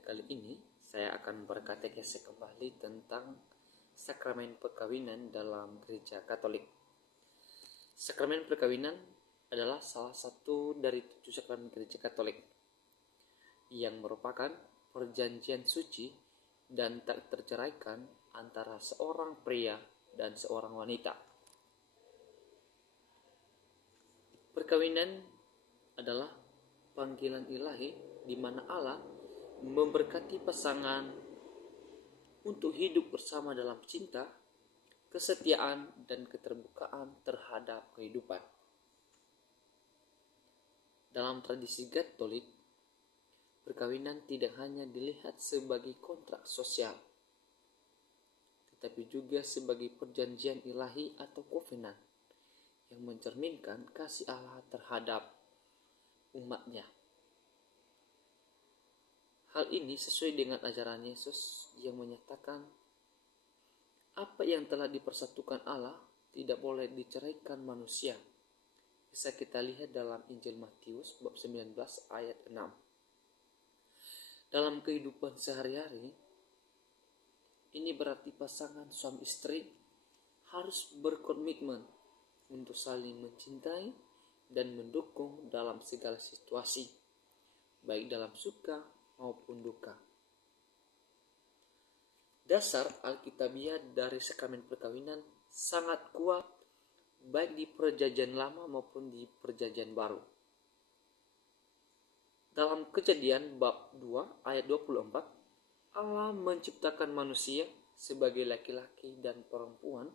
Pada kali ini, saya akan berkatekese kembali tentang sakramen perkawinan dalam gereja Katolik. Sakramen perkawinan adalah salah satu dari 7 sakramen gereja Katolik yang merupakan perjanjian suci dan tak terceraikan antara seorang pria dan seorang wanita. Perkawinan adalah panggilan ilahi di mana Allah memberkati pasangan untuk hidup bersama dalam cinta, kesetiaan, dan keterbukaan terhadap kehidupan. Dalam tradisi Katolik, perkawinan tidak hanya dilihat sebagai kontrak sosial, tetapi juga sebagai perjanjian ilahi atau kovenan yang mencerminkan kasih Allah terhadap umatnya. Hal ini sesuai dengan ajaran Yesus yang menyatakan apa yang telah dipersatukan Allah tidak boleh diceraikan manusia. Bisa kita lihat dalam Injil Matius bab 19 ayat 6. Dalam kehidupan sehari-hari, ini berarti pasangan suami istri harus berkomitmen untuk saling mencintai dan mendukung dalam segala situasi, baik dalam suka maupun duka. Dasar Alkitabiah dari sakramen perkawinan sangat kuat baik di Perjanjian Lama maupun di Perjanjian Baru. Dalam Kejadian bab 2 ayat 24, Allah menciptakan manusia sebagai laki-laki dan perempuan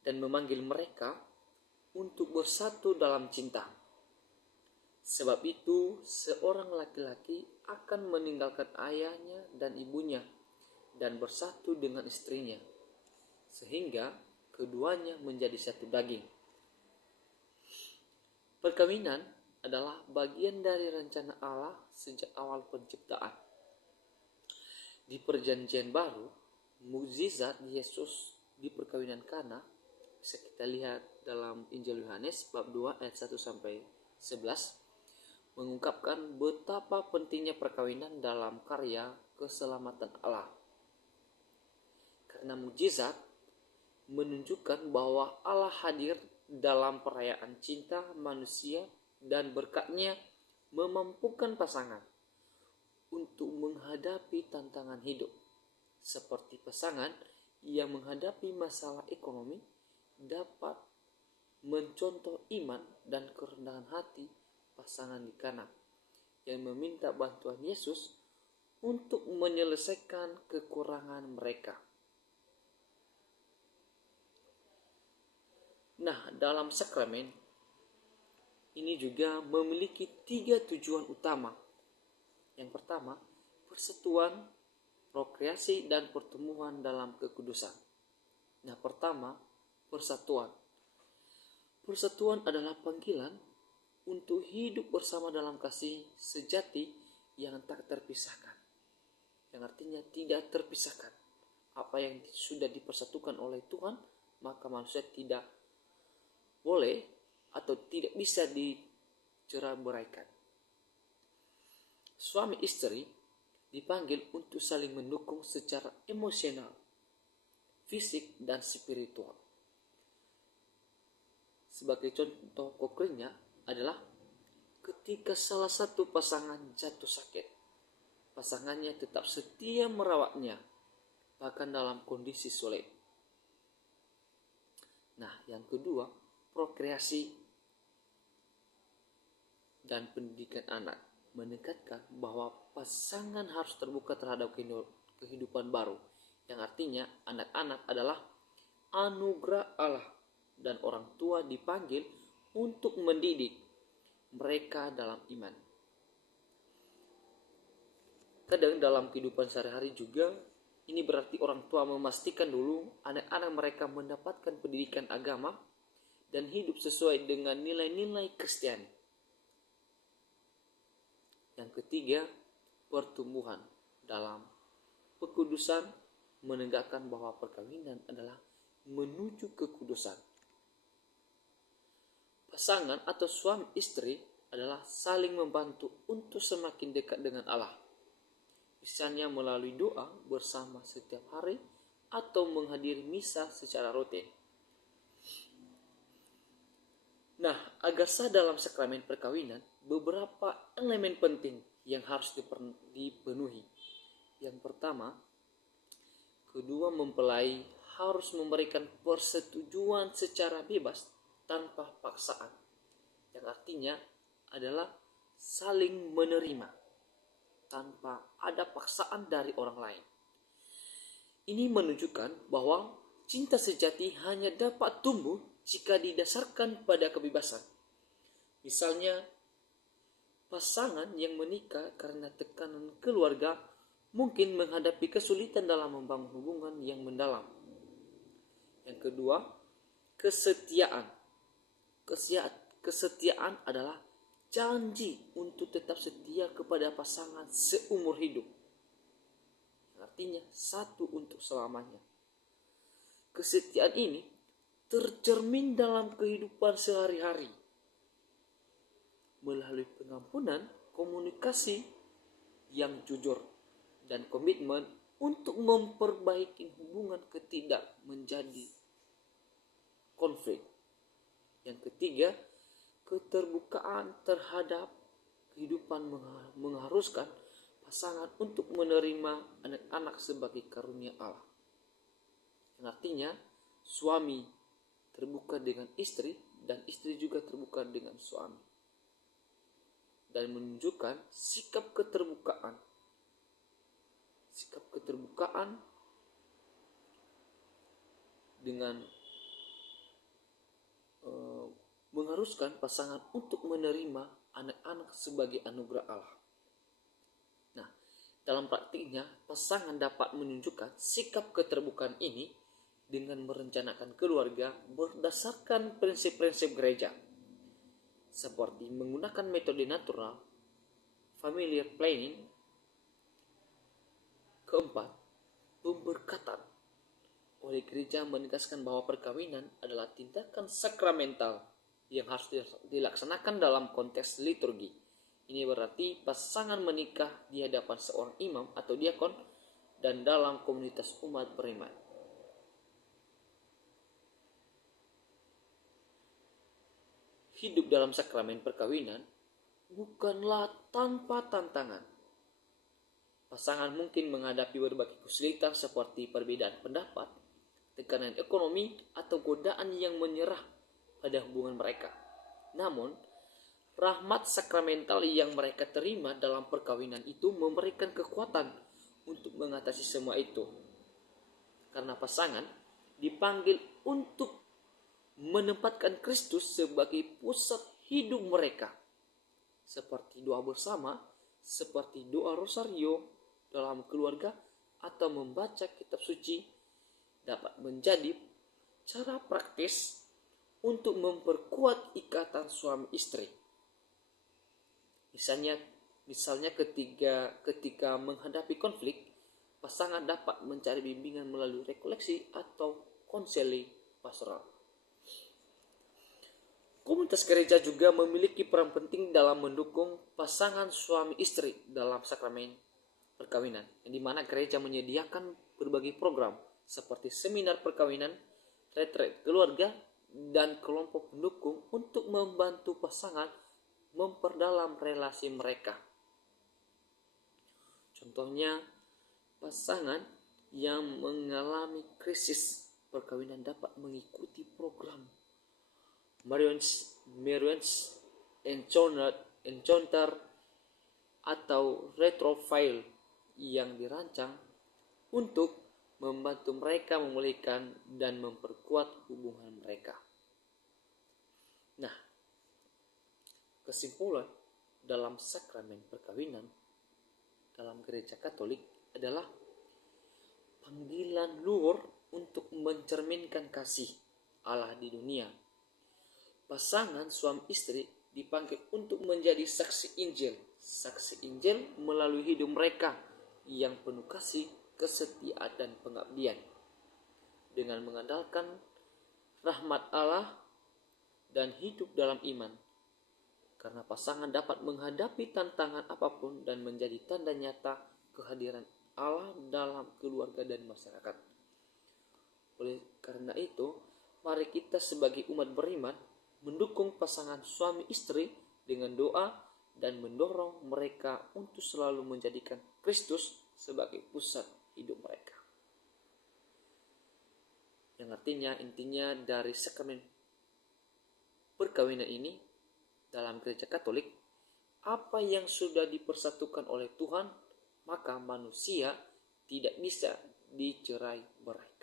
dan memanggil mereka untuk bersatu dalam cinta. Sebab itu, seorang laki-laki akan meninggalkan ayahnya dan ibunya dan bersatu dengan istrinya, sehingga keduanya menjadi satu daging. Perkawinan adalah bagian dari rencana Allah sejak awal penciptaan. Di Perjanjian Baru, mukjizat Yesus di perkawinan Kana bisa kita lihat dalam Injil Yohanes bab 2 ayat 1 sampai 11. Mengungkapkan betapa pentingnya perkawinan dalam karya keselamatan Allah. Karena mukjizat menunjukkan bahwa Allah hadir dalam perayaan cinta manusia dan berkatnya memampukan pasangan untuk menghadapi tantangan hidup. Seperti pasangan yang menghadapi masalah ekonomi dapat mencontoh iman dan kerendahan hati pasangan di Kana yang meminta bantuan Yesus untuk menyelesaikan kekurangan mereka. Nah, dalam sakramen ini juga memiliki 3 tujuan utama. Yang pertama, persatuan, prokreasi, dan pertumbuhan dalam kekudusan. Nah, pertama, persatuan. Persatuan adalah panggilan untuk hidup bersama dalam kasih sejati yang tak terpisahkan. Yang artinya tidak terpisahkan. Apa yang sudah dipersatukan oleh Tuhan, maka manusia tidak boleh atau tidak bisa dicerai-beraikan. Suami istri dipanggil untuk saling mendukung secara emosional, fisik, dan spiritual. Sebagai contoh konkretnya adalah ketika salah satu pasangan jatuh sakit, pasangannya tetap setia merawatnya, bahkan dalam kondisi sulit. Nah, yang kedua, prokreasi dan pendidikan anak menekankan bahwa pasangan harus terbuka terhadap kehidupan baru, yang artinya anak-anak adalah anugerah Allah dan orang tua dipanggil untuk mendidik mereka dalam iman. Kadang dalam kehidupan sehari-hari juga ini berarti orang tua memastikan dulu anak-anak mereka mendapatkan pendidikan agama dan hidup sesuai dengan nilai-nilai Kristiani. Yang ketiga, pertumbuhan dalam kekudusan menegakkan bahwa perkawinan adalah menuju kekudusan. Pasangan atau suami istri adalah saling membantu untuk semakin dekat dengan Allah. misalnya melalui doa bersama setiap hari atau menghadiri misa secara rutin. Nah, agar sah dalam sakramen perkawinan, beberapa elemen penting yang harus dipenuhi. Yang pertama, kedua mempelai harus memberikan persetujuan secara bebas tanpa paksaan. Yang artinya adalah saling menerima tanpa ada paksaan dari orang lain. Ini menunjukkan bahwa cinta sejati hanya dapat tumbuh jika didasarkan pada kebebasan. Misalnya, pasangan yang menikah karena tekanan keluarga mungkin menghadapi kesulitan dalam membangun hubungan yang mendalam. Yang kedua, kesetiaan. Kesetiaan adalah janji untuk tetap setia kepada pasangan seumur hidup. Artinya satu untuk selamanya. Kesetiaan ini tercermin dalam kehidupan sehari-hari melalui pengampunan, komunikasi yang jujur, dan komitmen untuk memperbaiki hubungan tidak menjadi konflik. Yang ketiga, keterbukaan terhadap kehidupan mengharuskan pasangan untuk menerima anak-anak sebagai karunia Allah. Yang artinya suami terbuka dengan istri dan istri juga terbuka dengan suami. Dan menunjukkan sikap keterbukaan dengan mengharuskan pasangan untuk menerima anak-anak sebagai anugerah Allah. Nah, dalam praktiknya pasangan dapat menunjukkan sikap keterbukaan ini dengan merencanakan keluarga berdasarkan prinsip-prinsip gereja, seperti menggunakan metode natural, familiar planning. Keempat, pemberkatan. Oleh gereja menegaskan bahwa perkawinan adalah tindakan sakramental yang harus dilaksanakan dalam konteks liturgi. Ini berarti pasangan menikah di hadapan seorang imam atau diakon dan dalam komunitas umat beriman. Hidup dalam sakramen perkawinan bukanlah tanpa tantangan. Pasangan mungkin menghadapi berbagai kesulitan seperti perbedaan pendapat, tekanan ekonomi, atau godaan yang menyerah pada hubungan mereka. Namun, rahmat sakramental yang mereka terima dalam perkawinan itu memberikan kekuatan untuk mengatasi semua itu. Karena pasangan dipanggil untuk menempatkan Kristus sebagai pusat hidup mereka. Seperti doa bersama, seperti doa rosario dalam keluarga, atau membaca kitab suci dapat menjadi cara praktis untuk memperkuat ikatan suami istri. Misalnya ketika menghadapi konflik, pasangan dapat mencari bimbingan melalui rekoleksi atau konseling pastoral. Komunitas gereja juga memiliki peran penting dalam mendukung pasangan suami istri dalam sakramen perkawinan, di mana gereja menyediakan berbagai program seperti seminar perkawinan, retret keluarga, dan kelompok pendukung untuk membantu pasangan memperdalam relasi mereka. Contohnya, pasangan yang mengalami krisis perkawinan dapat mengikuti program Marriage Encounter atau retrofile yang dirancang untuk membantu mereka memulihkan dan memperkuat hubungan mereka. Nah, kesimpulan dalam sakramen perkawinan dalam gereja Katolik adalah panggilan luhur untuk mencerminkan kasih Allah di dunia. Pasangan suami istri dipanggil untuk menjadi saksi Injil. Saksi Injil melalui hidup mereka yang penuh kasih, kesetiaan, dan pengabdian. Dengan mengandalkan rahmat Allah dan hidup dalam iman. Karena pasangan dapat menghadapi tantangan apapun dan menjadi tanda nyata kehadiran Allah dalam keluarga dan masyarakat. Oleh karena itu, mari kita sebagai umat beriman mendukung pasangan suami istri dengan doa dan mendorong mereka untuk selalu menjadikan Kristus sebagai pusat hidup mereka. Yang artinya intinya dari sakramen perkawinan ini dalam gereja Katolik, apa yang sudah dipersatukan oleh Tuhan, maka manusia tidak bisa dicerai-berai.